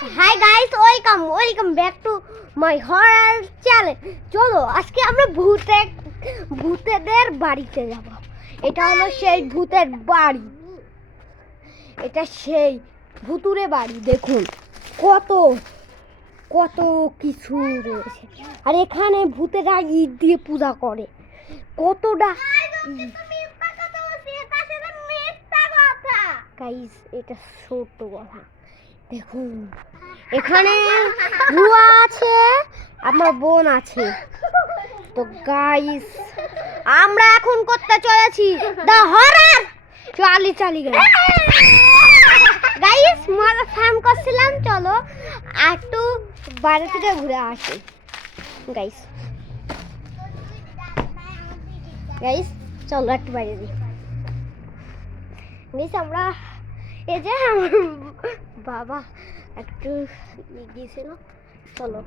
High guys, welcome back to my horror channel. চলো আজকে আমরা ভূতেদের বাড়িতে যাব। এটা হলো সেই ভূতের বাড়ি, এটা সেই ভুতুরে বাড়ি। দেখুন কত কত কিছু রয়েছে, আর এখানে ভূতেরা ঈদ দিয়ে পূজা করে। কতটা গাইস, এটা ছোট্ট কথা। দেখুন এখানে রুয়া আছে, আমার বোন আছে। তো গাইস আমরা এখন করতে চলেছি দ্য হরর। চালি গাইস, মজা ফান করছিলাম। চলো একটু বাইরে থেকে ঘুরে আসি। গাইস চলো একটু বাইরে দিই। গাইস আমরা এই যে আমার বাবা একটু গিয়েছিল। চলো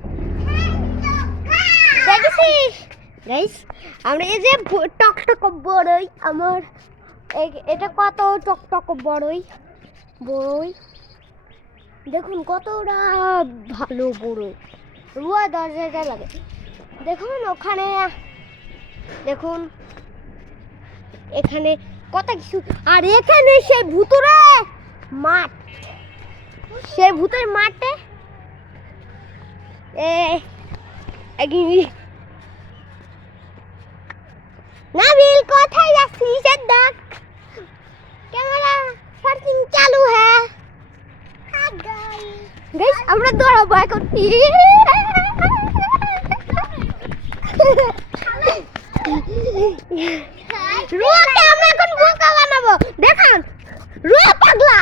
দেখেছিস গাইস, আমরা এই যে টকটক বড়ই, আমার এটা কত টকটক বড়ই। দেখুন কতটা ভালো বড়ই, রুয়া দরজাটা লাগে। দেখুন ওখানে, দেখুন এখানে কত কিছু। আর এখানে সেই ভুতুরে মাঠ, সেই ভূতের মাঠে নাবিল কোথায় যাচ্ছিস? দেখ ক্যামেরা পার্কিং চালু হ্যাঁ। গাইস আমরা দৌড়াবো এখন। রুয়াকে আমরা এখন বোকা বানাবো। দেখান রুয়া পাগলা।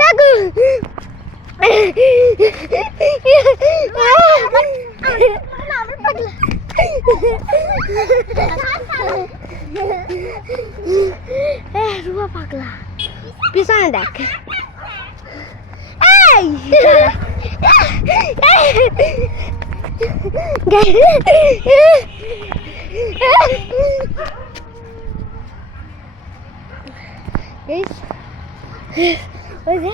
দেখুন রুয়া পাগলা, পিছনে দেখ। ওই যে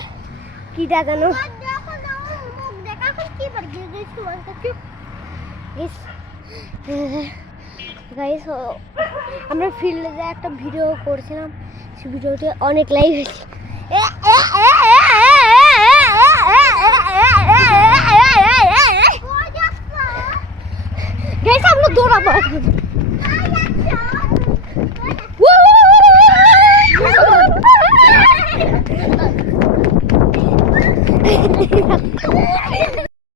কিটা জানো, আমরা ফিল্ডে একটা ভিডিও করছিলাম, সেই ভিডিওতে অনেক লাইক হয়েছে। আমরা দৌড়াবো।